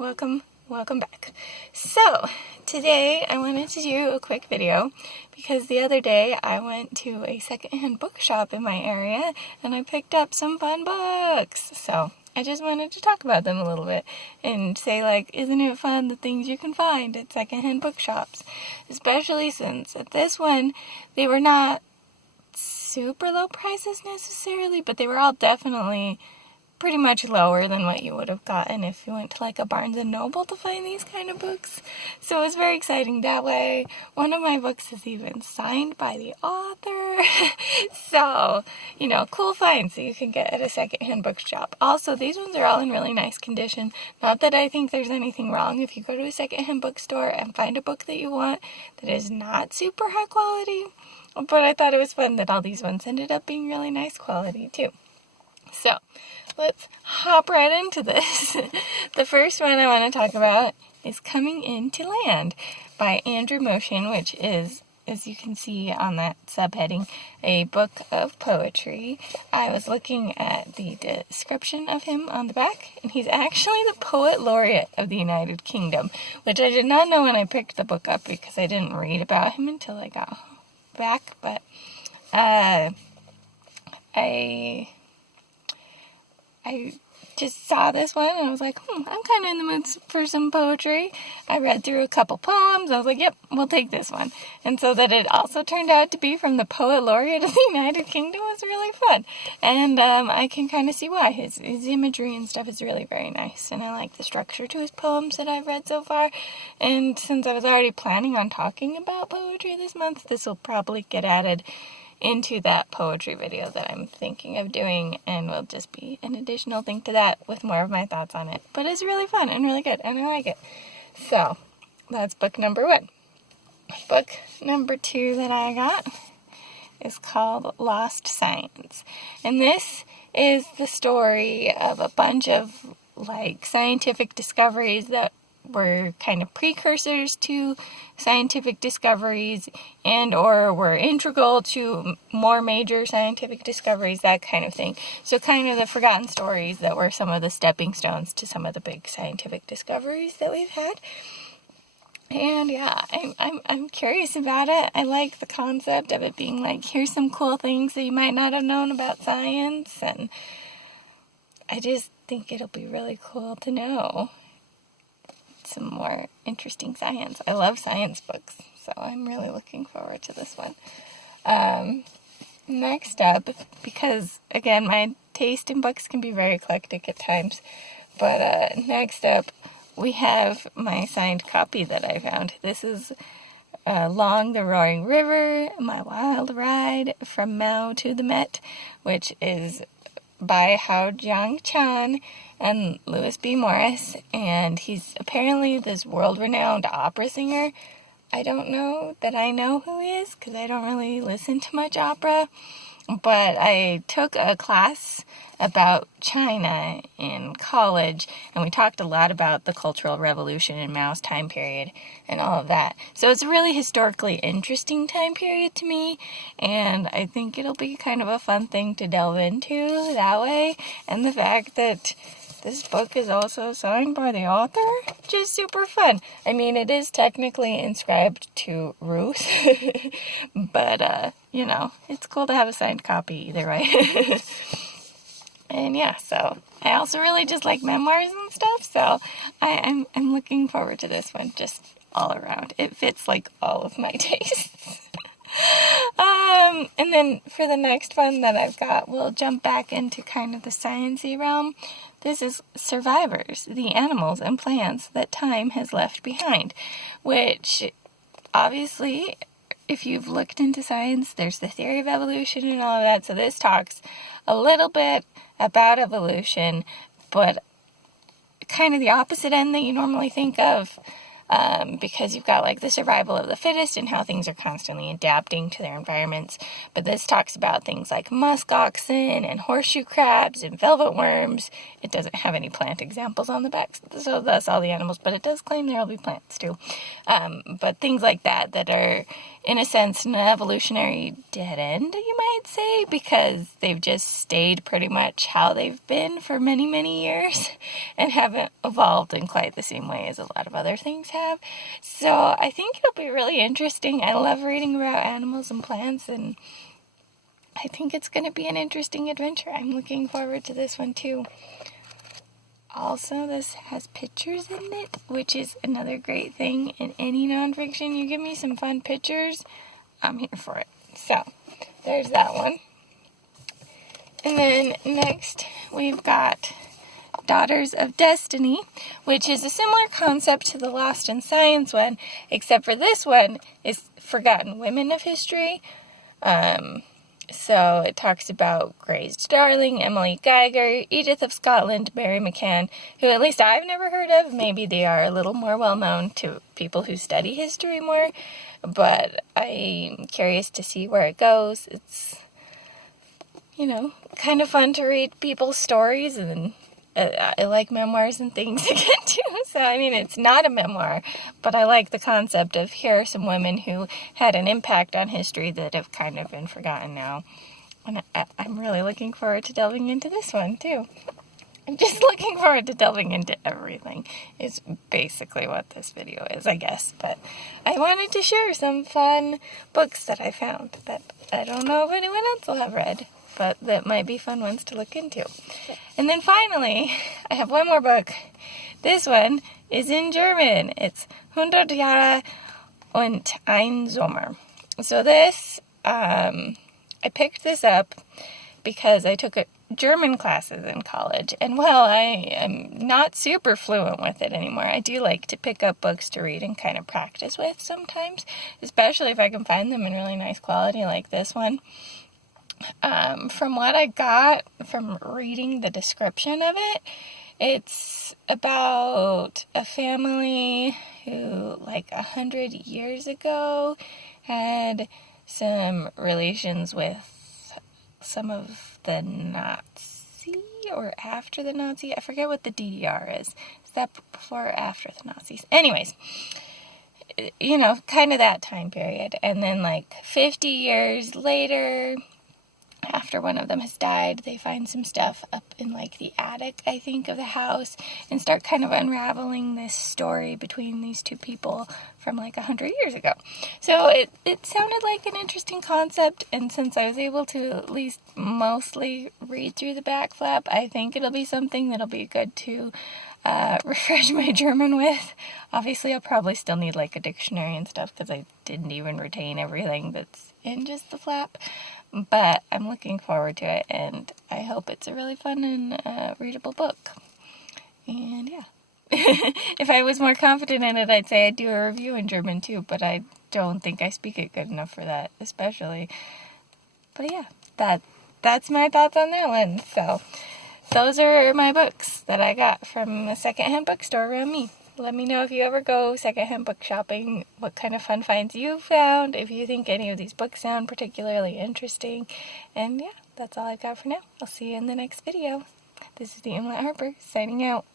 welcome back. So, today I wanted to do a quick video because the other day I went to a secondhand bookshop in my area and I picked up some fun books. So, I just wanted to talk about them a little bit and say, like, isn't it fun the things you can find at secondhand bookshops? Especially since at this one, they were not super low prices necessarily, but they were all definitely pretty much lower than what you would have gotten if you went to like a Barnes & Noble to find these kind of books. So it was very exciting that way. One of my books is even signed by the author. So, cool finds that you can get at a secondhand bookshop. Also, these ones are all in really nice condition. Not that I think there's anything wrong if you go to a secondhand bookstore and find a book that you want that is not super high quality. But I thought it was fun that all these ones ended up being really nice quality too. So, let's hop right into this. The first one I want to talk about is Coming Into Land by Andrew Motion, which is, as you can see on that subheading, a book of poetry. I was looking at the description of him on the back, and he's actually the Poet Laureate of the United Kingdom, which I did not know when I picked the book up because I didn't read about him until I got back, but I just saw this one and I was like, I'm kind of in the mood for some poetry. I read through a couple poems. I was like, yep, we'll take this one. And so that it also turned out to be from the Poet Laureate of the United Kingdom was really fun. And I can kind of see why. His imagery and stuff is really very nice. And I like the structure to his poems that I've read so far. And since I was already planning on talking about poetry this month, this will probably get added into that poetry video that I'm thinking of doing, and will just be an additional thing to that with more of my thoughts on it. But it's really fun and really good, and I like it. So, that's book number 1. Book number 2 that I got is called Lost Science. And this is the story of a bunch of, scientific discoveries that were kind of precursors to scientific discoveries and or were integral to more major scientific discoveries, that kind of thing. So kind of the forgotten stories that were some of the stepping stones to some of the big scientific discoveries that we've had. And yeah, I'm curious about it. I like the concept of it being like, here's some cool things that you might not have known about science, and I just think it'll be really cool to know some more interesting science. I love science books, so I'm really looking forward to this one. Next up, because again, my taste in books can be very eclectic at times, but next up, we have my signed copy that I found. This is Along the Roaring River, My Wild Ride from Mao to the Met, which is by Hao Jiang-chan and Louis B. Morris, and he's apparently this world-renowned opera singer. I don't know that I know who he is, because I don't really listen to much opera, but I took a class about China in college, and we talked a lot about the Cultural Revolution in Mao's time period and all of that. So it's a really historically interesting time period to me, and I think it'll be kind of a fun thing to delve into that way. And the fact that this book is also signed by the author, just super fun. I mean, it is technically inscribed to Ruth, but, it's cool to have a signed copy either way. And yeah, so I also really just like memoirs and stuff, so I'm looking forward to this one just all around. It fits all of my tastes. And then for the next one that I've got, we'll jump back into kind of the science-y realm. This is Survivors, the Animals and Plants That Time Has Left Behind, which obviously, if you've looked into science, there's the theory of evolution and all of that, so this talks a little bit about evolution, but kind of the opposite end that you normally think of, because you've got the survival of the fittest and how things are constantly adapting to their environments. But this talks about things like musk oxen and horseshoe crabs and velvet worms. It doesn't have any plant examples on the back, so that's all the animals, but it does claim there will be plants too. But things like that are in a sense, an evolutionary dead end, you might say, because they've just stayed pretty much how they've been for many, many years and haven't evolved in quite the same way as a lot of other things have. So I think it'll be really interesting. I love reading about animals and plants, and I think it's going to be an interesting adventure. I'm looking forward to this one too. Also, this has pictures in it, which is another great thing in any nonfiction. You give me some fun pictures, I'm here for it. So, there's that one. And then next, we've got Daughters of Destiny, which is a similar concept to the Lost in Science one, except for this one is Forgotten Women of History. So it talks about Grace Darling, Emily Geiger, Edith of Scotland, Mary McCann, who at least I've never heard of. Maybe they are a little more well known to people who study history more, but I'm curious to see where it goes. It's, kind of fun to read people's stories, and I like memoirs and things again too. So, it's not a memoir, but I like the concept of here are some women who had an impact on history that have kind of been forgotten now. And I'm really looking forward to delving into this one too. I'm just looking forward to delving into everything. It's basically what this video is, I guess. But I wanted to share some fun books that I found that I don't know if anyone else will have read, but that might be fun ones to look into. And then finally, I have one more book. This one is in German. It's 100 Jahre und ein Sommer. So this, I picked this up because I took German classes in college. And while I am not super fluent with it anymore, I do like to pick up books to read and kind of practice with sometimes, especially if I can find them in really nice quality like this one. From what I got from reading the description of it, it's about a family who, 100 years ago, had some relations with some of the Nazi, or after the Nazi. I forget what the DDR is. Is that before or after the Nazis? Anyways, kind of that time period. And then 50 years later, after one of them has died, they find some stuff up in the attic, I think, of the house, and start kind of unraveling this story between these two people from 100 years ago. So it sounded like an interesting concept, and since I was able to at least mostly read through the back flap, I think it'll be something that'll be good to refresh my German with. Obviously, I'll probably still need a dictionary and stuff, because I didn't even retain everything that's in just the flap. But I'm looking forward to it, and I hope it's a really fun and readable book. And yeah. If I was more confident in it, I'd say I'd do a review in German too, but I don't think I speak it good enough for that, especially. But yeah, that's my thoughts on that one. So those are my books that I got from a secondhand bookstore around me. Let me know if you ever go secondhand book shopping, what kind of fun finds you found, if you think any of these books sound particularly interesting. And yeah, that's all I've got for now. I'll see you in the next video. This is the Imlet Harper, signing out.